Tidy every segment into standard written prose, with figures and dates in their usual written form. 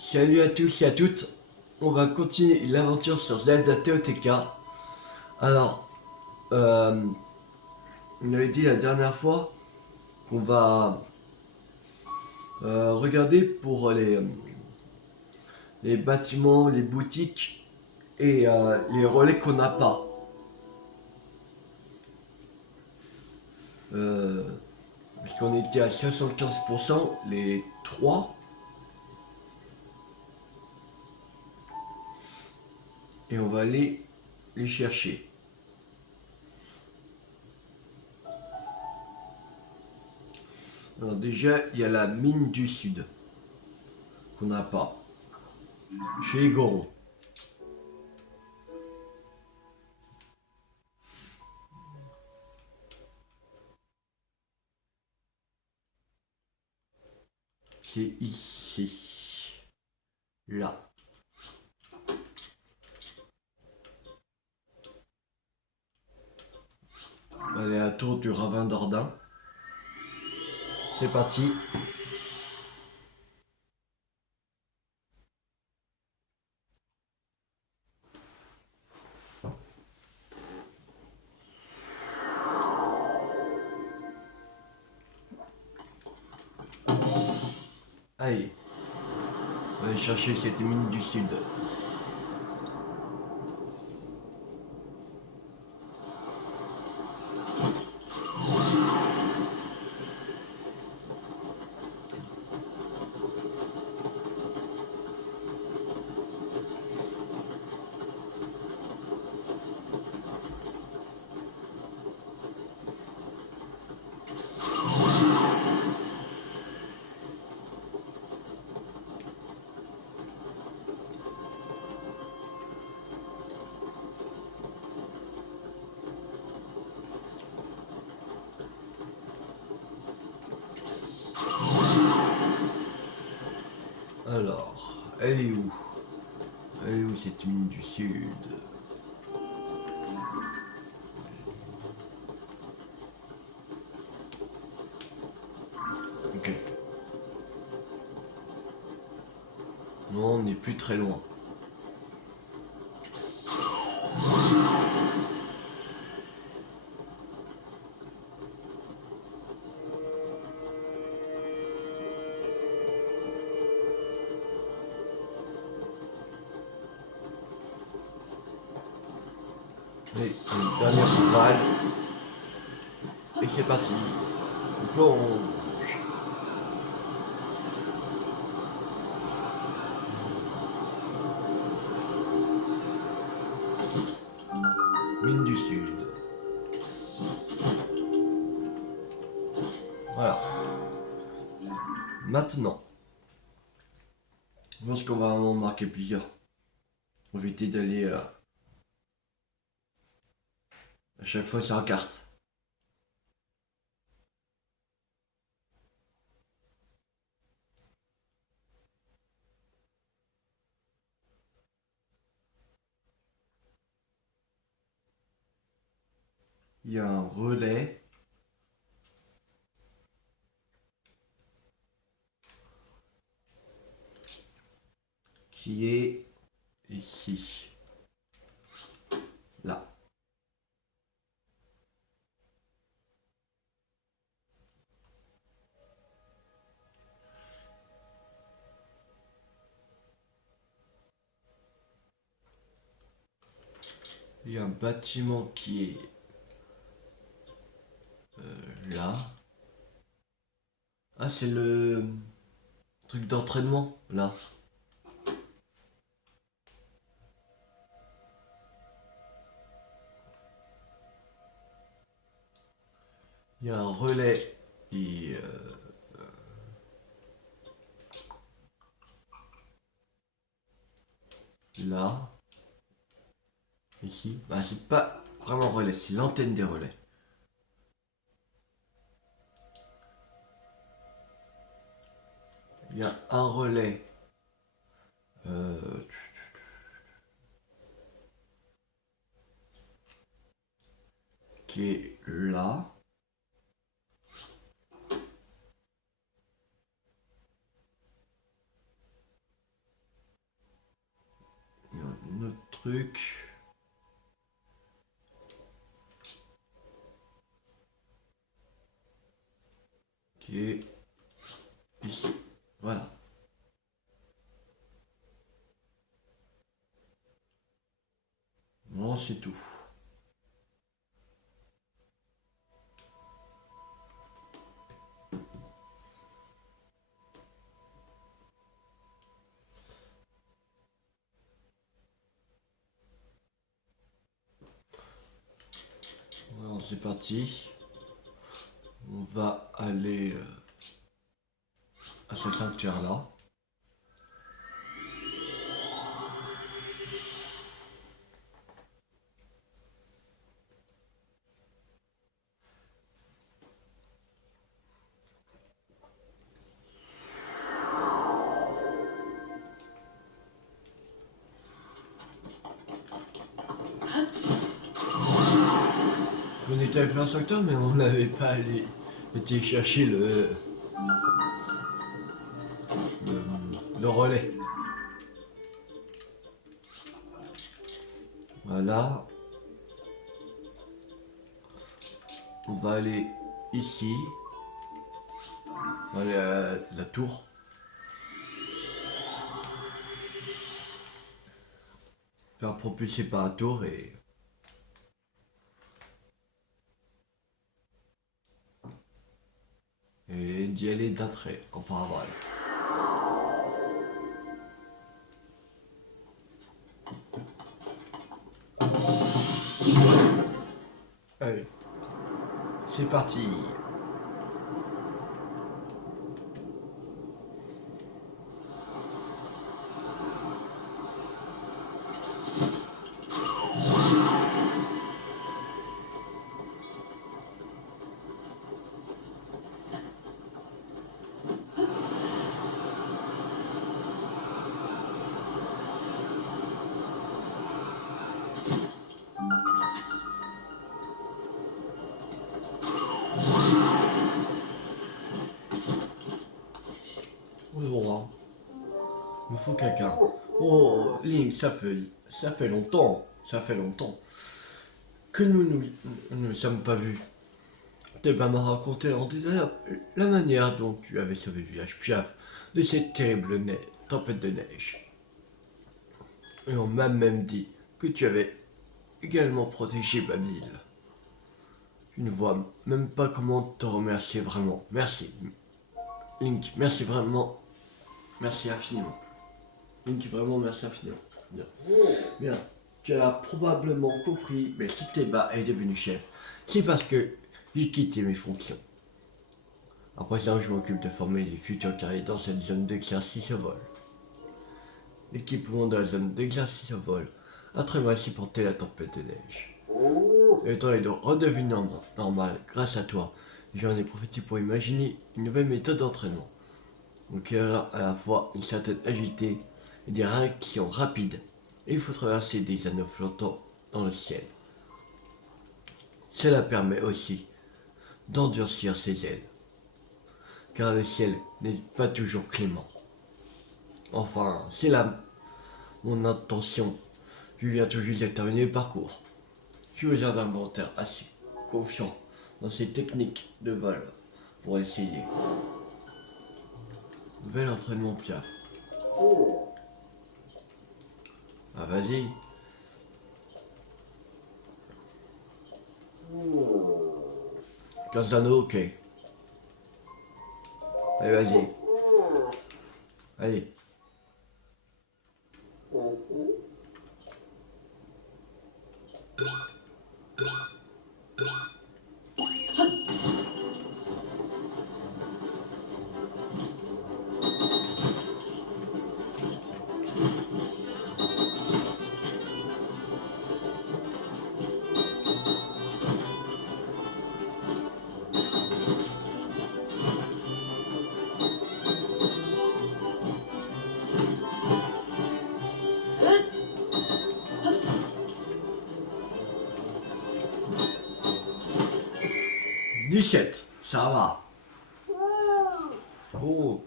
Salut à tous et à toutes, on va continuer l'aventure sur Zelda TOTK. Alors, on avait dit la dernière fois qu'on va regarder pour les bâtiments, les boutiques et les relais qu'on n'a pas. Euh, Parce qu'on était à 75%, les 3, et on va aller les chercher. Alors déjà, il y a la mine du sud, qu'on n'a pas, chez les Gorons. C'est ici. Là. Allez, à la tour du ravin d'Ordin. C'est parti. Allez, on va aller chercher cette mine du sud. Alors, elle est où? Elle est où cette mine du sud? Ok. Non, on n'est plus très loin. Allez, une dernière balle. Et c'est parti. On plonge. Mine du sud. Voilà. Maintenant, je pense qu'on va en marquer plusieurs. Pour éviter d'aller à chaque fois sur la carte. Il y a un relais. Qui est ici. Là. Il y a un bâtiment qui est là. Ah, c'est le truc d'entraînement, là. Il y a un relais et là. Ici. Bah, c'est pas vraiment relais, c'est l'antenne des relais. Il y a un relais euh, qui est là. truc. Qui est ici. Voilà. Non, c'est tout. Alors c'est parti. On va aller à ce sanctuaire là. On était allé faire un sanctuaire mais on n'avait pas été chercher le relais. Voilà. On va aller ici. On va aller à la tour. Faire propulser par la tour et d'y aller d'un trait en parallèle. Allez, c'est parti. Oh, il me faut quelqu'un. Oh, Link, ça fait longtemps, que nous ne sommes pas vus. Tes pas m'a raconté en détail la manière dont tu avais sauvé le village Piaf de cette terrible tempête de neige. Et on m'a même dit que tu avais également protégé ma ville. Je ne vois même pas comment te remercier vraiment. Merci. Link, merci vraiment. Merci infiniment. Link, vraiment merci infiniment. Bien. Bien. Tu as probablement compris, mais si Teba est devenu chef, c'est parce que j'ai quitté mes fonctions. À présent, je m'occupe de former les futurs guerriers dans cette zone d'exercice au vol. L'équipement de la zone d'exercice au vol a très mal supporté la tempête de neige. Le temps est donc redevenu normal grâce à toi. J'en ai profité pour imaginer une nouvelle méthode d'entraînement. Donc il y aura à la fois une certaine agilité et des réactions rapides. Et il faut traverser des anneaux flottants dans le ciel. Cela permet aussi d'endurcir ses ailes. Car le ciel n'est pas toujours clément. Enfin, c'est là mon intention. Je viens tout juste de terminer le parcours. Je suis besoin d'un menteur assez confiant dans ses techniques de vol pour essayer. Nouvel entraînement Piaf. Ah vas-y. Casano, ok. Allez, vas-y. Allez. « 17, ça va. Oh,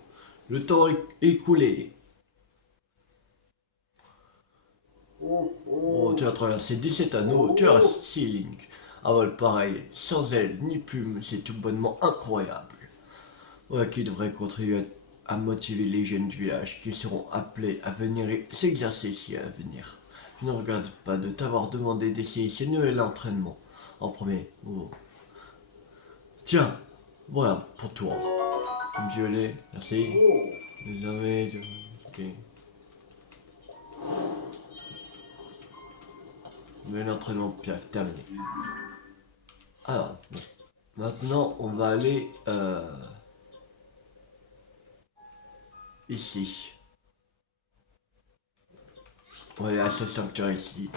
le temps est écoulé. Oh, tu as traversé 17 anneaux, tu as Link. Un vol pareil, sans ailes ni plumes, c'est tout bonnement incroyable. Voilà qui devrait contribuer à motiver les jeunes du village qui seront appelés à venir s'exercer ici à l'avenir. Je ne regrette pas de t'avoir demandé d'essayer ces nouveaux entraînements en premier. Oh. Tiens, voilà pour toi. Violet, merci. Désolé, ok. Mais l'entraînement Piaf terminé. Alors, bon. Maintenant on va aller ici. On va aller à ce sanctuaire ici.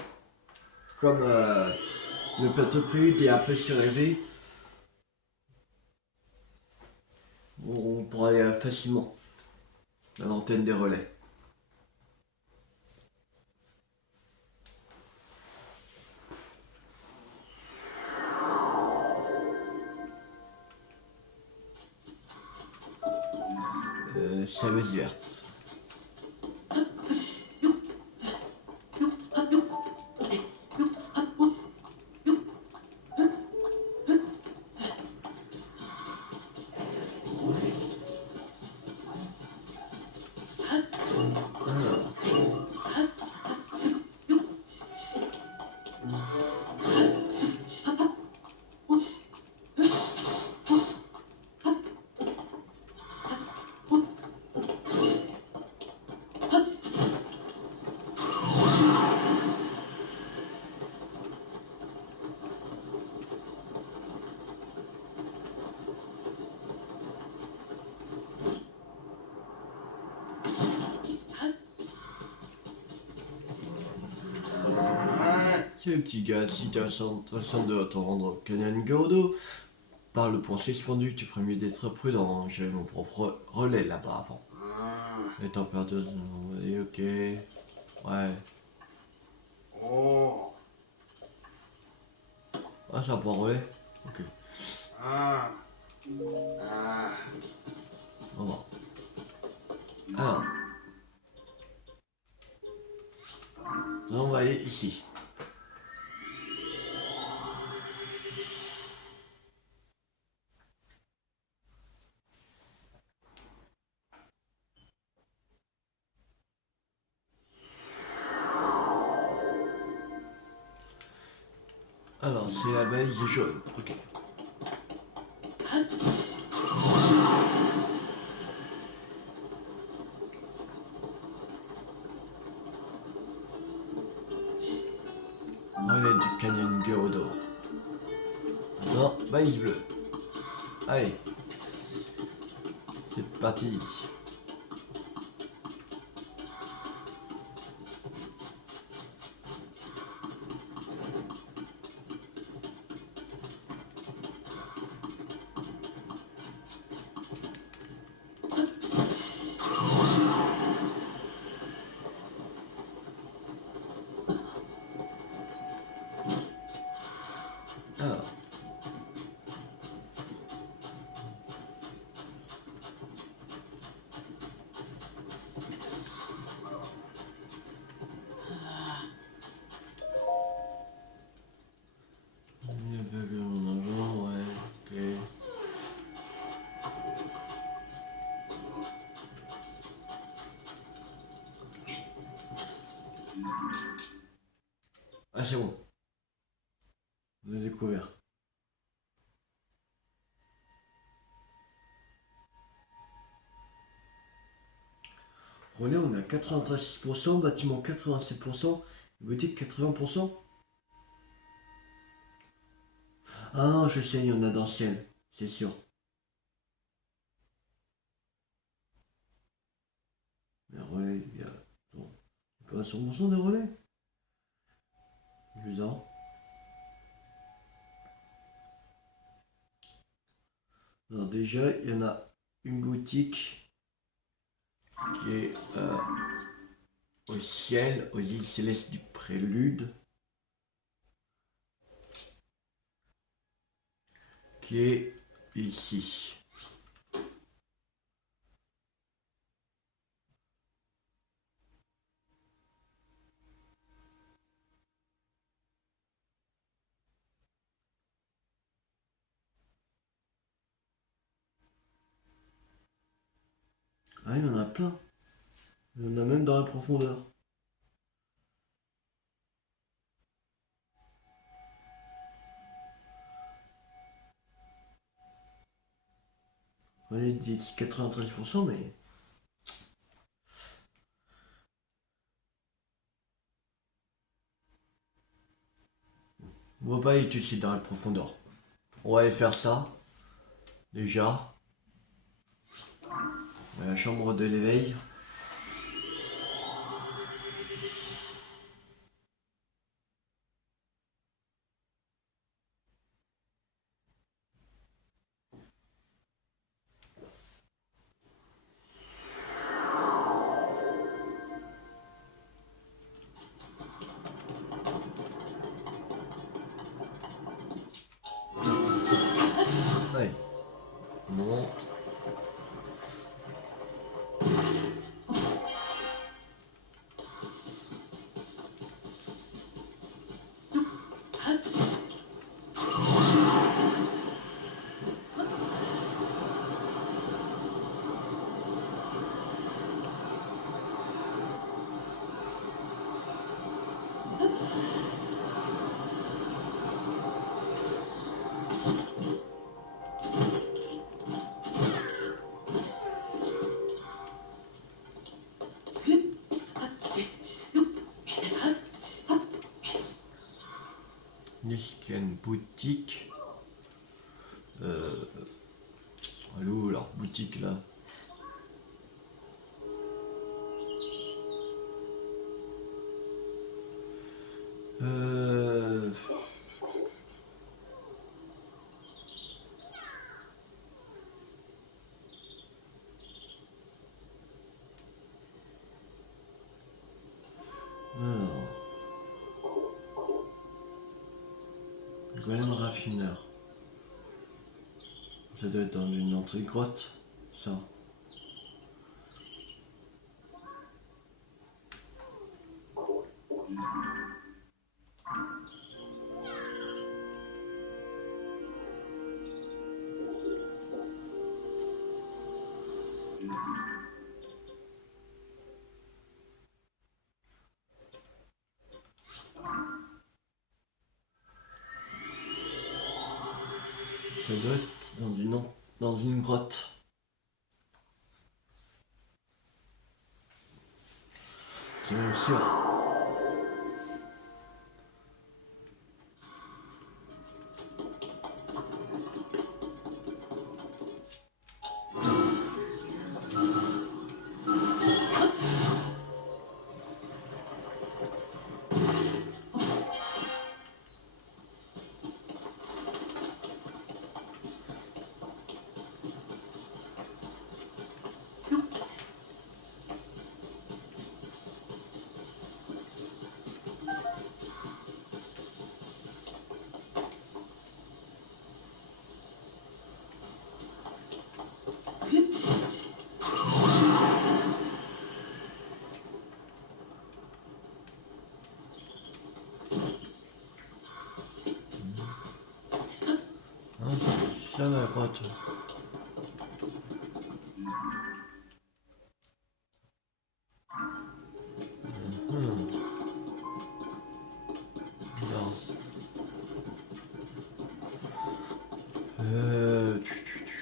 Comme le plateau prélude est un peu surélevé, on pourra aller facilement à l'antenne des relais. Service verte. C'est le petit gars, si t'es intéressant de te rendre au Canyon Gaudo, par le pont suspendu, tu ferais mieux d'être prudent. J'avais mon propre relais là-bas avant. Les températures, ok. Ouais. Ah, c'est un point relais. Ok. On va. Alors, on va aller ici. Alors, c'est la balise jaune. Ok. Relais du Canyon Geodo. Attends, balise bleue. Allez, c'est parti. Alors, ouais, ok. Ah, c'est bon. On a découvert. Relais, on est à 93%, bâtiment 87%, boutique 80%. Ah non, je sais, il y en a d'anciennes, c'est sûr. Mais relais, il y a. Bon, pas 100% des relais. Bizarre. Alors, déjà, il y en a une boutique qui est au ciel, aux îles célestes du Prélude, qui est ici. Ah, il y en a plein. Il y en a même dans la profondeur. On est dit 93%, mais... On va pas aller tout de suite dans la profondeur. On va aller faire ça. Déjà. La chambre de l'éveil. Ouais. On monte. Ici, il y a une boutique. Allô, leur boutique là. Euh... Alors... Golem raffineur. Ça doit être dans une entrée grotte, ça. Ça doit être dans une grotte. C'est même sûr. Hein, c'est ça la grotte. Alors. Euh... tu, tu, tu.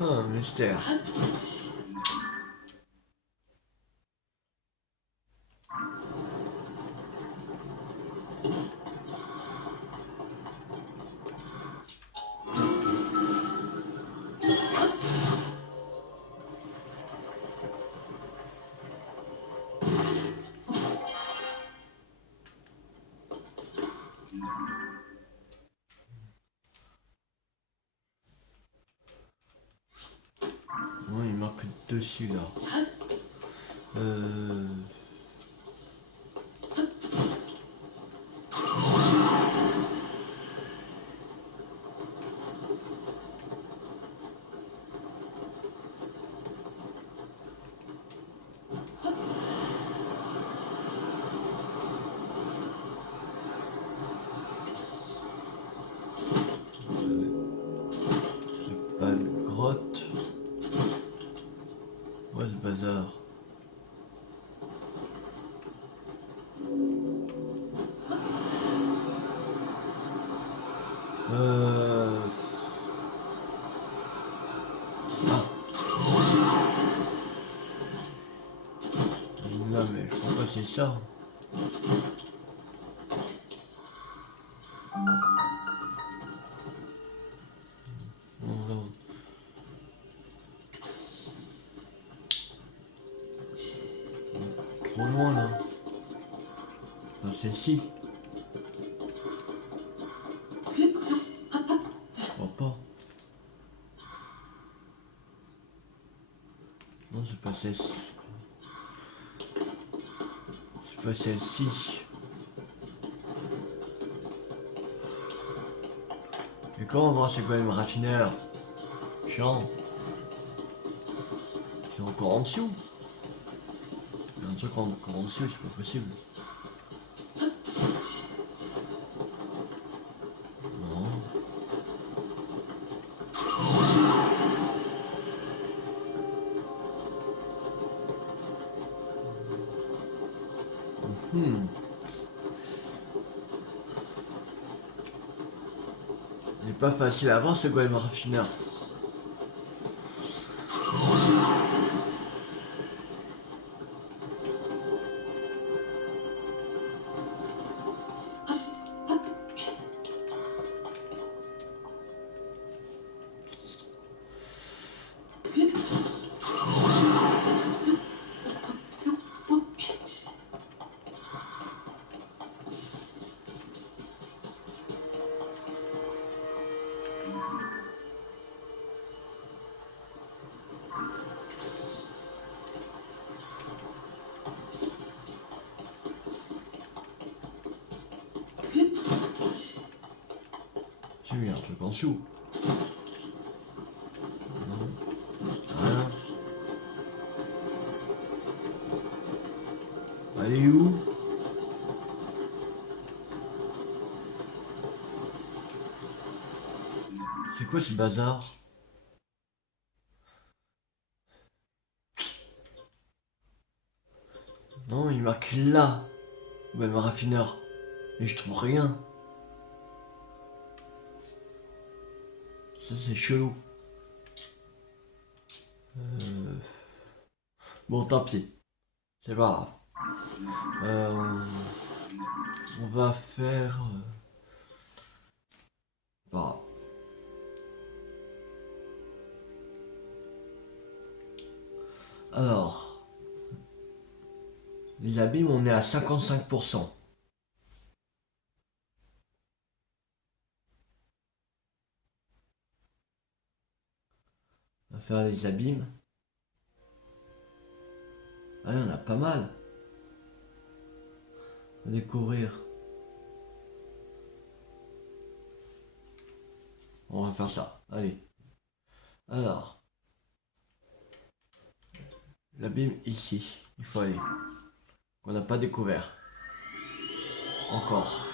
Ah, un mystère. Ouais, il marque dessus là. Euh... Pas de grotte. Ouais, ce bazar. Euh... Ah, non mais je crois pas que c'est ça. Non, non. Trop loin là. Non, c'est ci. Je crois pas. Non, c'est pas celle-ci. C'est pas celle-ci. Et comment voir c'est quoi le raffineur? Chiant. C'est encore en dessous. Il y a un truc encore en dessous, c'est pas possible. Non. Hmm. Il n'est pas facile à voir ce golem raffineur. Si, il y a un truc en dessous. Non. Rien. Allez où? C'est quoi ce bazar? Non, il marque là. Golem raffineur. Mais je trouve rien. Ça c'est chelou. Bon, tant pis. C'est pas grave. On va faire... pas grave. Alors, les abîmes, on est à 55%. On va faire les abîmes. Ah, il y en a pas mal à découvrir. On va faire ça. Allez. Alors, l'abîme ici. Il faut aller. Qu'on n'a pas découvert. Encore.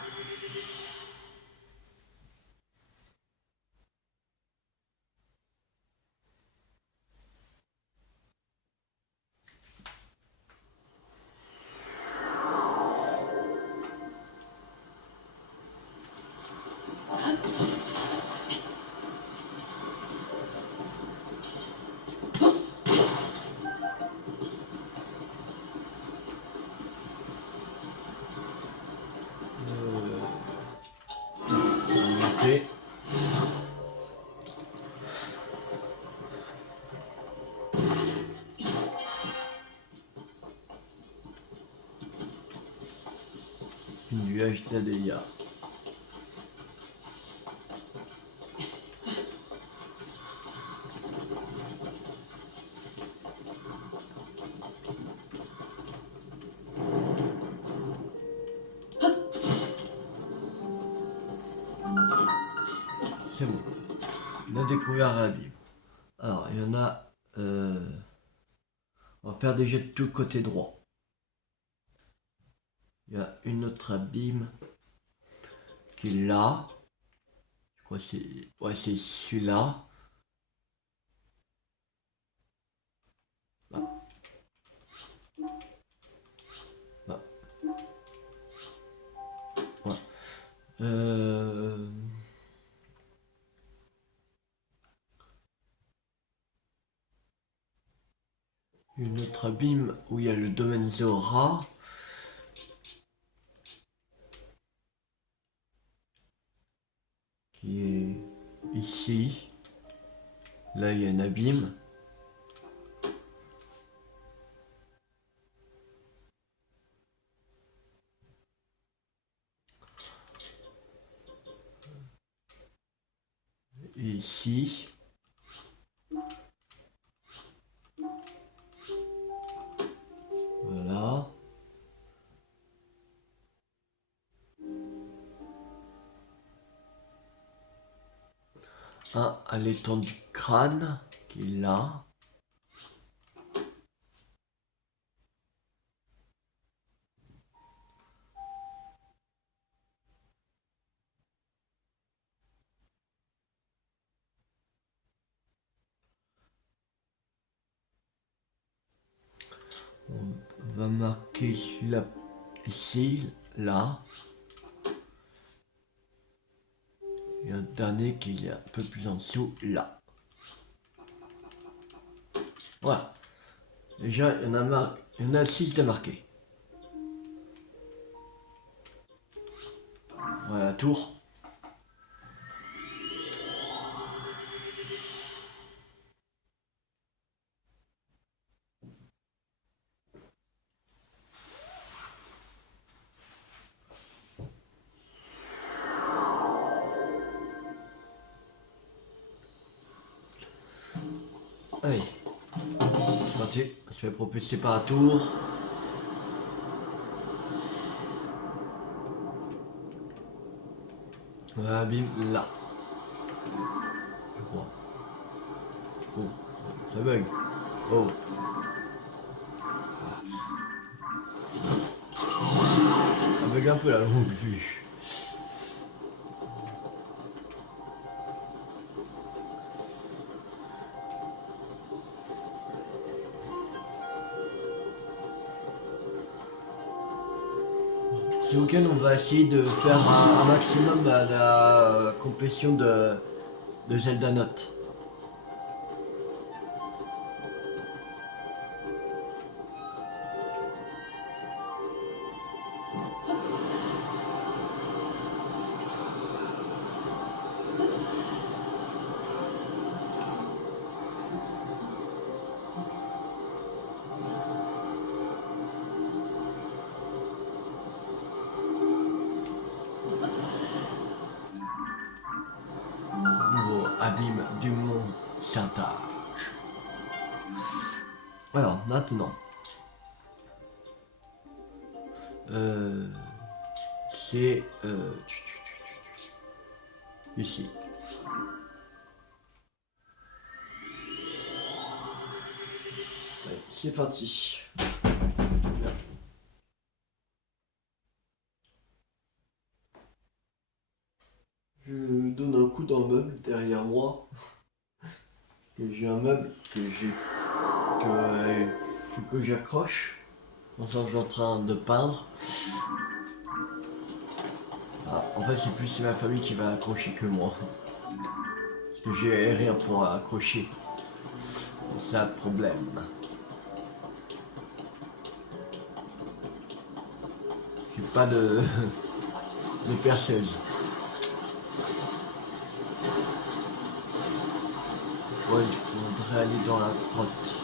Nuage d'Adeya. C'est bon. On a découvert l'abîme. Alors, il y en a... on va faire des jets de tout côté droit. Il y a une autre abîme qui est là. Je crois que c'est... Ouais, c'est celui-là. Là. Là. Ouais. Une autre abîme où il y a le domaine Zora. Qui est ici. Là, il y a un abîme. Et ici. Voilà. Un à l'étang du crâne, qui est là. On va marquer celui-là ici, là. Et un dernier qui est un peu plus en dessous, là. Voilà. Déjà, il y en a 6 démarqués. Voilà, tour. Allez. C'est parti. On se fait propulser par la tour. Voilà, bim, là. Je crois. Oh, ça bug. Oh. Ça bug un peu la longue vue. Ce week-end, on va essayer de faire un maximum à la complétion de Zelda Note. Nouveau abîme du mont Saintage. Alors, maintenant. C'est ici. Allez, c'est parti. Bien. Je donne un coup dans le meuble derrière moi. J'ai un meuble que j'accroche. Enfin, je suis en train de peindre. Ah, en fait, c'est plus ma famille qui va accrocher que moi. Parce que j'ai rien pour accrocher. C'est ça le problème. J'ai pas de perceuse. Ouais, il faudrait aller dans la grotte.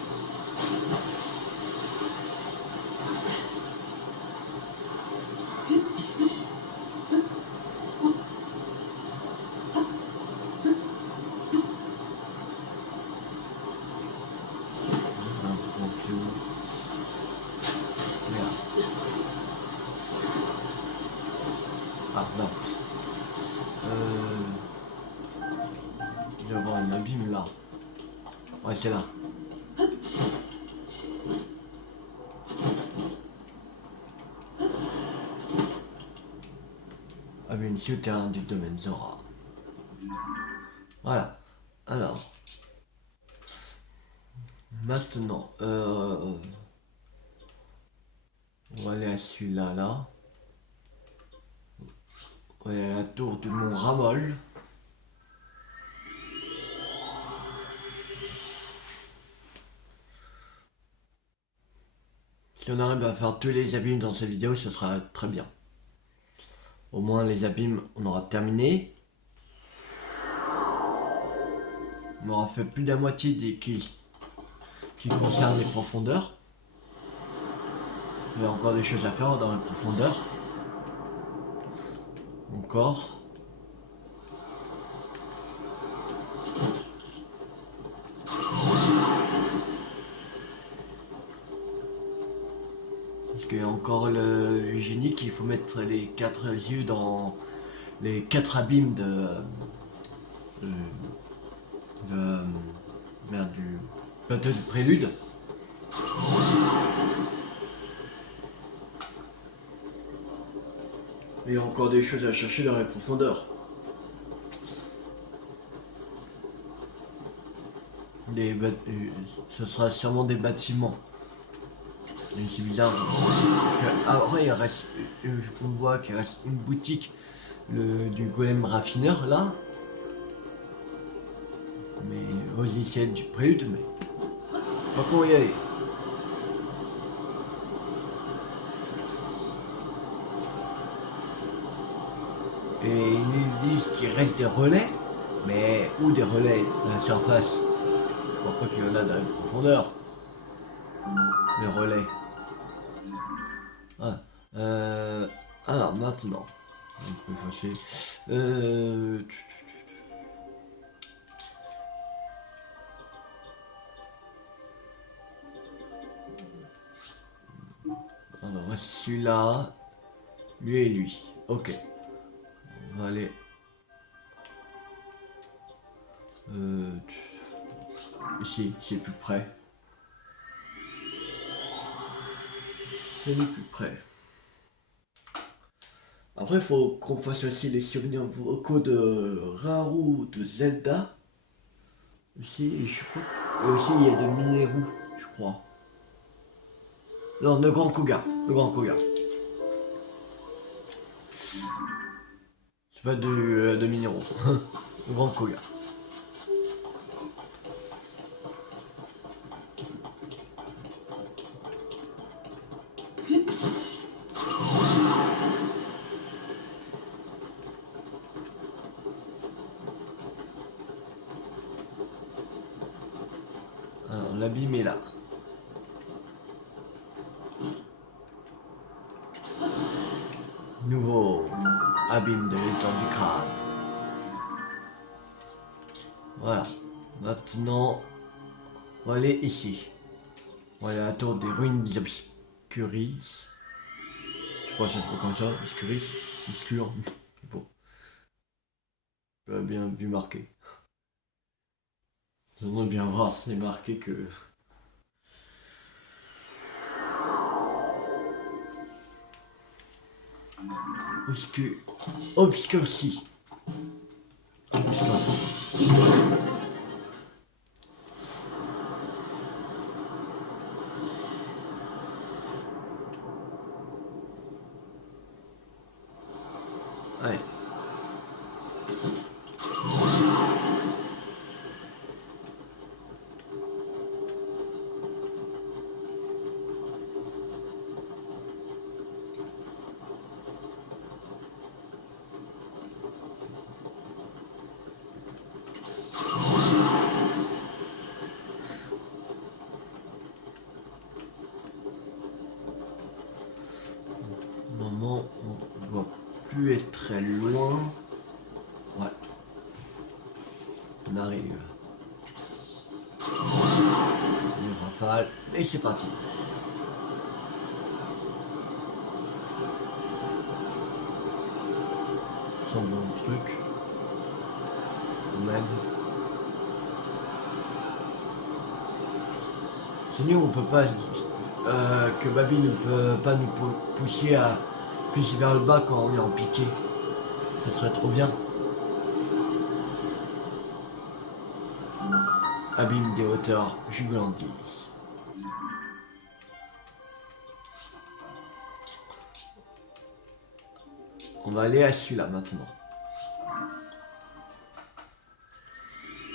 c'est là. Abîme ici au terrain du domaine Zora. Voilà. Alors. Maintenant, on va aller à celui-là, là. On va aller à la tour du Mont Ramol. Si on arrive à faire tous les abîmes dans cette vidéo, ce sera très bien. Au moins les abîmes, on aura terminé. On aura fait plus de la moitié des qui concernent les profondeurs. Il y a encore des choses à faire dans les profondeurs. Encore. Parce qu'il y a encore le génique, il faut mettre les 4 yeux dans les 4 abîmes merde, du plateau du prélude. Il y a encore des choses à chercher dans les profondeurs. Ce sera sûrement des bâtiments. Mais c'est bizarre. Après, il reste, on voit qu'il reste une boutique du golem raffineur là. Mais aux initiales du prélude, mais pas comment y aller. Et ils nous disent qu'il reste des relais, mais où des relais à la surface? Je crois pas qu'il y en a dans la profondeur. Les relais. Ah. Alors maintenant, un peu fâché. Alors celui-là, lui et lui. Ok. On va aller. Ici, c'est plus près. C'est le plus près. Après, il faut qu'on fasse aussi les souvenirs vocaux de Raoult, de Zelda. Aussi, je crois que... aussi, il y a de Mineru, je crois. Non, le Grand Cougar. Le Grand Cougar. C'est pas de Mineru. Le Grand Cougar. Alors, l'abîme est là. Nouveau abîme de l'étang du crâne. Voilà. Maintenant, on va aller ici. On va aller à la tour des ruines des Obscuris. Je crois que ça s'appelle comme ça. Obscuris. Obscur. Bon. Bien vu marqué. J'aimerais bien voir si c'est marqué que... Obscurci. Obscurci. Allez. Normalement, on ne doit plus être très loin. Ouais. On arrive. Une rafale. Et c'est parti. Semblant de truc. Même. Sinon, on peut pas. Que Babi ne peut pas nous pousser à plus vers le bas quand on est en piqué. Ce serait trop bien. Abîme des hauteurs, Juglandis. On va aller à celui-là maintenant.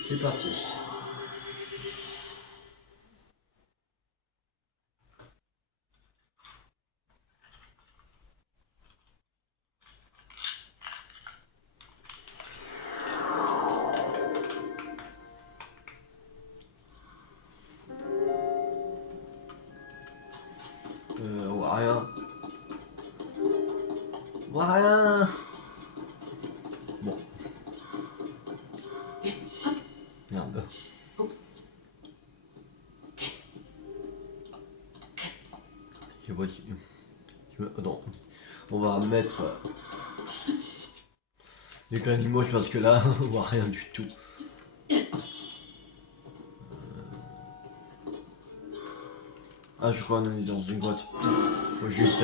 C'est parti. Rien. Rien. Bon. Merde. Je vois si... Non. On va mettre les graines du moche parce que là, on voit rien du tout. Ah, je crois qu'on est dans une grotte. Faut juste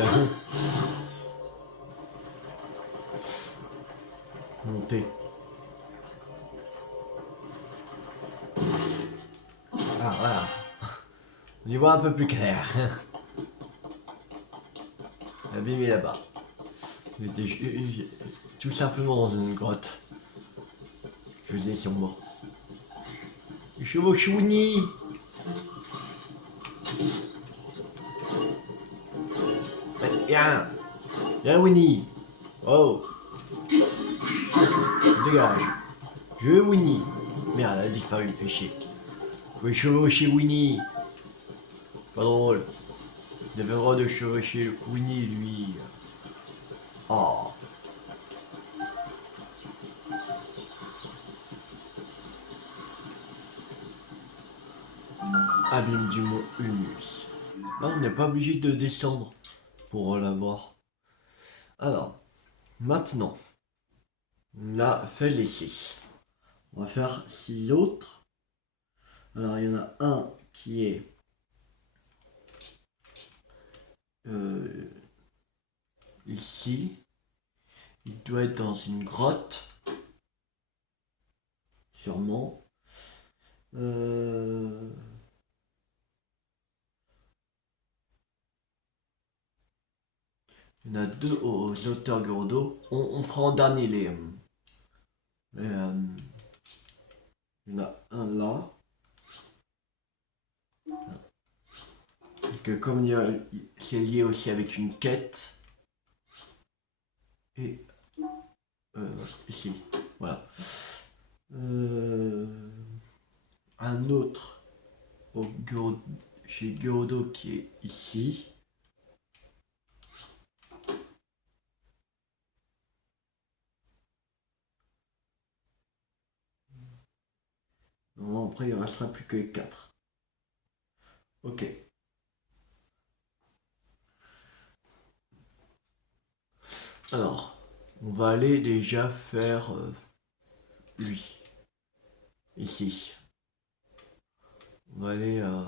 monter. Ah, voilà. On y voit un peu plus clair. L'abîme est là-bas. J'étais tout simplement dans une grotte. Je faisais sombre. Chevauchouni. Viens. Viens, Winnie. Oh. Dégage. Je veux Winnie. Merde, elle a disparu, fait chier. Je vais chevaucher Winnie. Pas drôle. Il avait le droit de chevaucher Winnie, lui. Oh. Abîme du mont Ulmus. Là, on n'est pas obligé de descendre pour l'avoir. Alors, maintenant, on a fait les 6. On va faire 6 autres. Alors, il y en a un qui est ici. Il doit être dans une grotte. Sûrement. Il y en a deux aux hauteurs Gerudo. On fera en dernier les. Il y en a un là. Et que comme c'est lié aussi avec une quête. Et ici. Voilà. Un autre chez Gerudo qui est ici. Non, après il ne restera plus que 4. Ok. Alors, on va aller déjà faire lui. Ici. On va aller à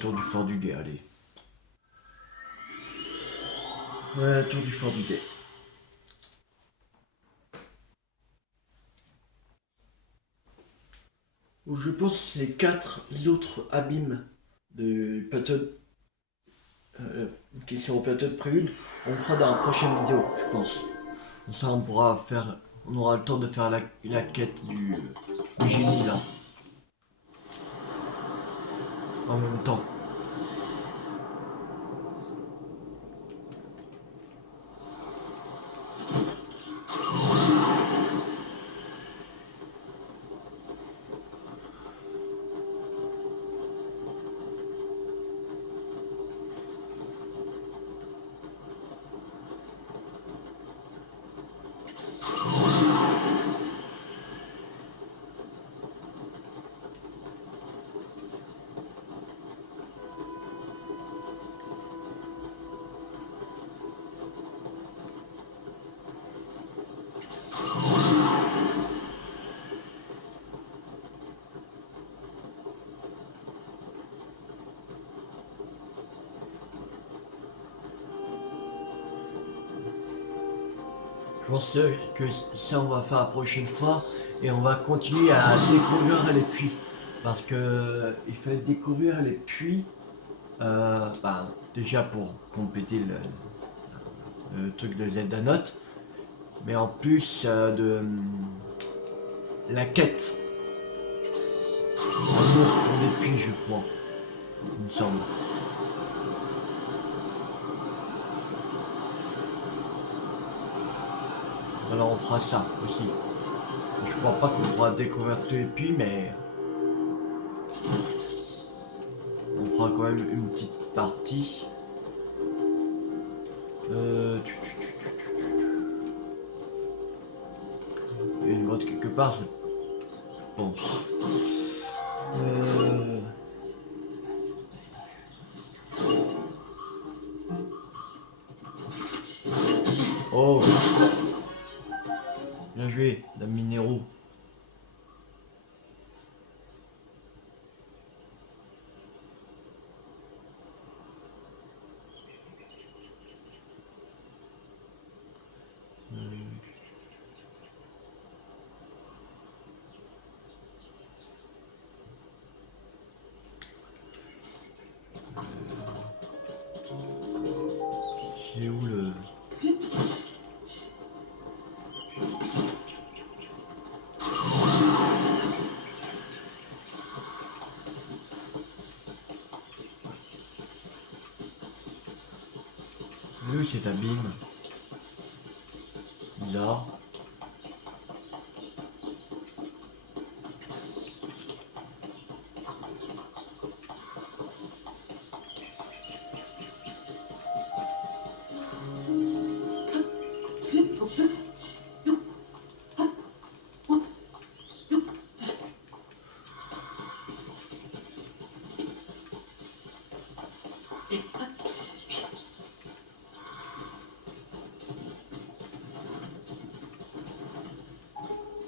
tour du fort du guet, allez. Ouais, tour du fort du guet. Je pense que c'est 4 autres abîmes de Patton qui sont au plateau de prélude. On fera dans la prochaine vidéo, je pense. Comme ça, on pourra faire. On aura le temps de faire la quête du génie là. En même temps. Je pense que ça on va faire la prochaine fois et on va continuer à découvrir les puits. Parce que il fait découvrir les puits déjà pour compléter le truc de Zelda Note, mais en plus de la quête. Amour pour les puits, je crois, il me semble. Alors on fera ça aussi. Je crois pas qu'on pourra découvrir tous les puits, mais on fera quand même une petite partie. Il y a une grotte quelque part, je pense. Euh, Oh, bien joué, la minéraux. C'est où le... Où cet abîme? Bizarre.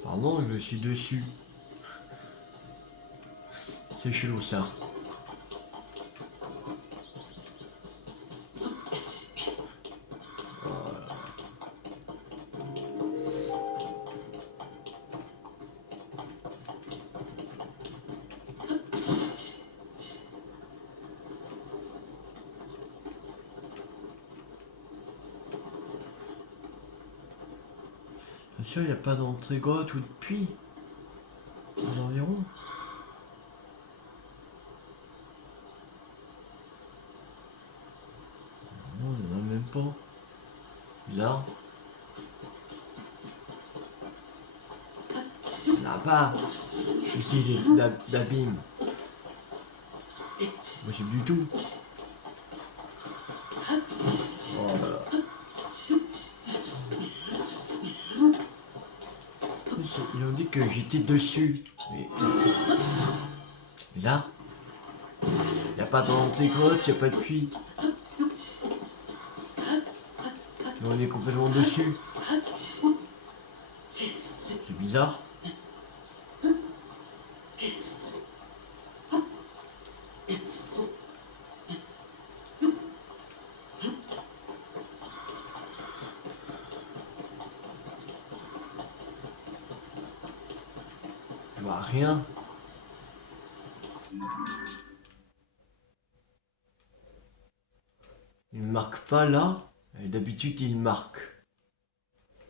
Pardon, je suis dessus. C'est chelou ça. Bien sûr, il n'y a pas d'entrée grotte ou de puits aux environs. Non, il n'y en a même pas. Bizarre. Il n'y en a pas. Ici, d'abîme. Possible du tout. Oh là là. Ils ont dit que j'étais dessus. Mais... Bizarre. Il n'y a pas d'entrée grotte, il n'y a pas de puits. Mais on est complètement dessus. C'est bizarre. Je vois rien. Il ne marque pas là. Et d'habitude, il marque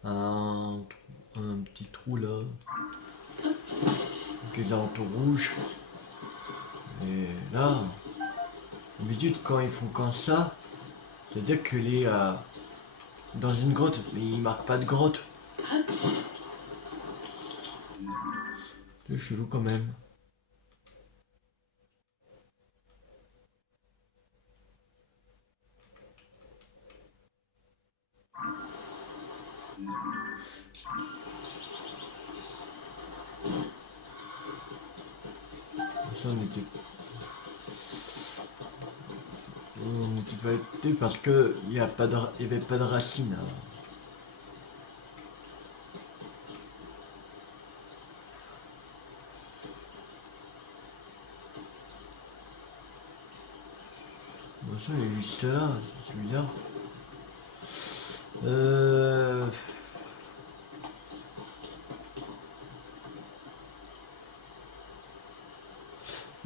un petit trou là. Quelques alentours rouges. Et là, d'habitude, quand ils font comme ça, c'est-à-dire qu'il est dans une grotte, mais il marque pas de grotte. C'est chelou quand même. Ça, on n'était pas été parce que il y avait pas de racines. Hein. Bon, ça, il est juste là, c'est bizarre. Euh...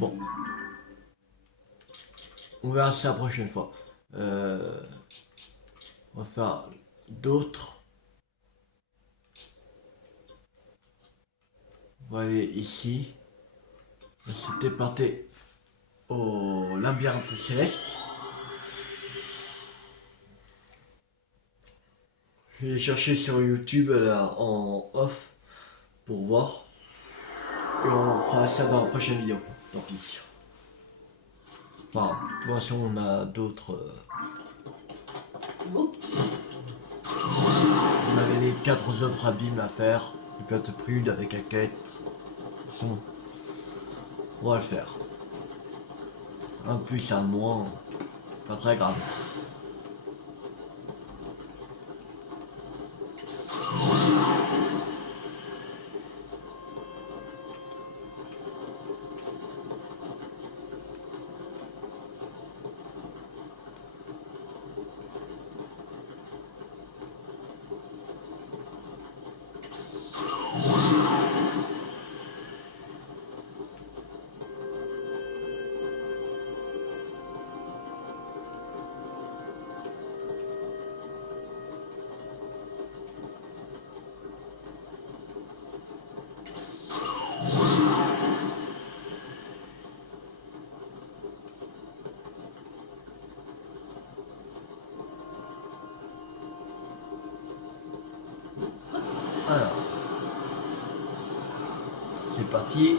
Bon, on verra ça la prochaine fois. On va faire d'autres. On va aller ici. C'était parti au labyrinthe céleste. Je vais chercher sur YouTube là en off pour voir. Et on fera ça dans la prochaine vidéo. Tant pis. Enfin, de toute façon, on a d'autres. On avait les 4 autres abîmes à faire. Il peut être pris avec la quête. On va le faire. Un plus, un moins. Pas très grave. Alors, c'est parti.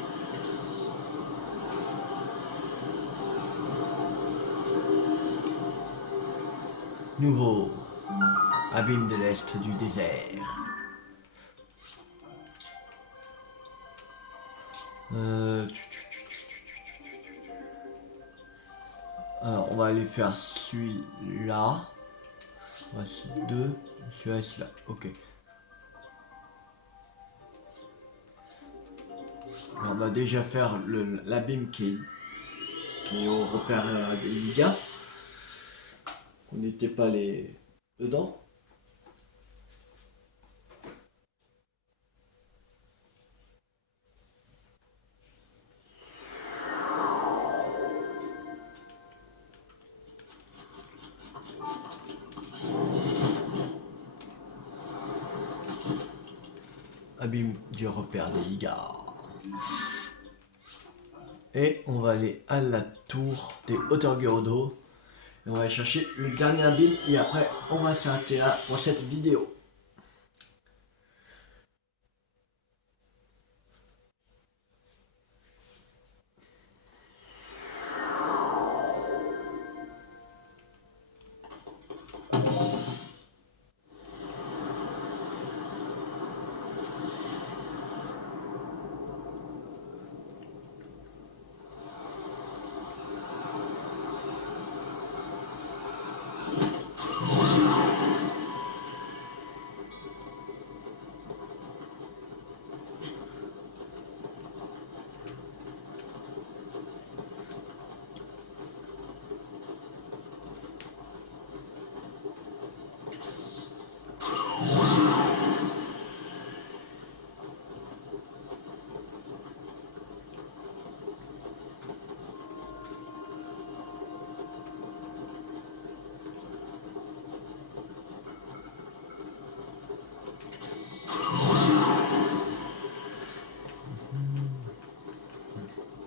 Nouveau abîme de l'Est du désert. Alors, on va aller faire celui-là. Voici deux. Celui-là et celui-là. Ok. Alors, on va déjà faire l'abîme qui est au repère des Ligas. On n'était pas les dedans. Abîme du repère des Ligas. Et on va aller à la tour des hauteurs Gerudo. Et on va aller chercher le dernier abîme. Et après, on va s'arrêter là pour cette vidéo.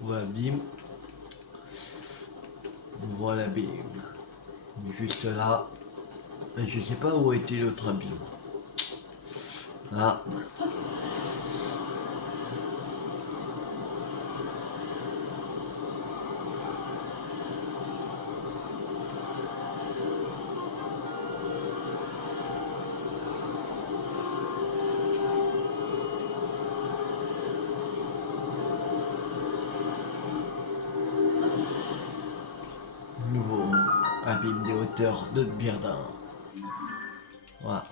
Voilà, bim. Voilà, bim. Juste là. Et je sais pas où était l'autre abîme. Là. Nouveau abîme des hauteurs de Birdin. Voilà.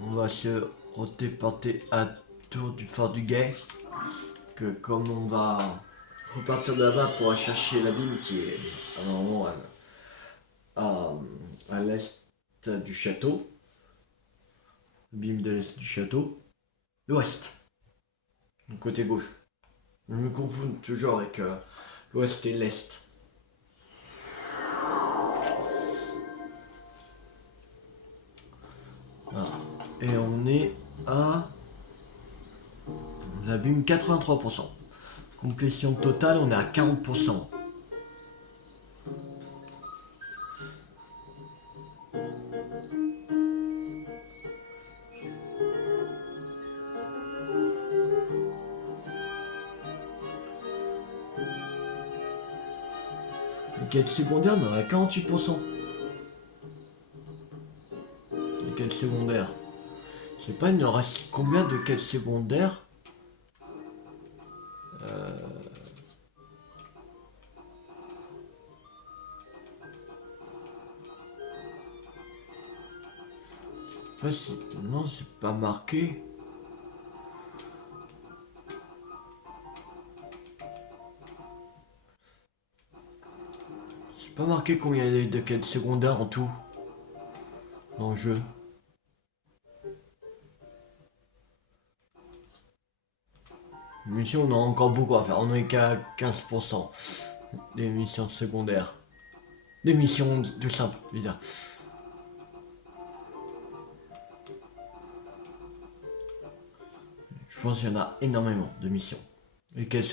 On va se retéporter à tour du fort du Guet. Que comme on va repartir de là-bas pour aller chercher l'abîme qui est normalement à l'est du château. L'abîme de l'est du château. L'ouest. Du côté gauche. Je me confonds toujours avec l'ouest et l'est. Voilà. Et on est à l'abîme 83%. Complétion totale, on est à 40%. Les quêtes secondaires, on est à 48%. Les quêtes secondaires. Je sais pas, il nous reste combien de quêtes secondaires? Je sais pas si... Non, c'est pas marqué. C'est pas marqué combien il y a de quêtes secondaires en tout dans le jeu. Mission, on a encore beaucoup à faire. On est qu'à 15% des missions secondaires. Des missions tout simples, je veux dire. Je pense qu'il y en a énormément de missions. Les quêtes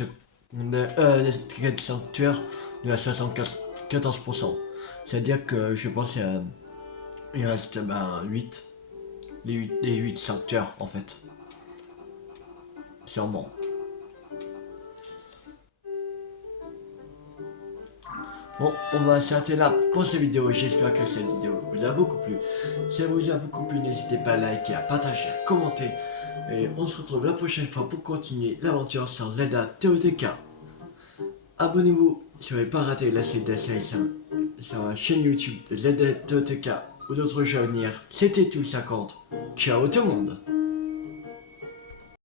secondaires, les quêtes sanctuaires, on est à 74%. C'est-à-dire que je pense qu'il reste 8. Les 8 sanctuaires en fait. Sûrement. Bon, on va s'arrêter là pour cette vidéo. J'espère que cette vidéo vous a beaucoup plu. Si elle vous a beaucoup plu, n'hésitez pas à liker, à partager, à commenter. Et on se retrouve la prochaine fois pour continuer l'aventure sur Zelda TOTK. Abonnez-vous si vous n'avez pas raté la suite de la série sur la chaîne YouTube de Zelda TOTK ou d'autres jeux à venir. C'était tout 50. Ciao tout le monde!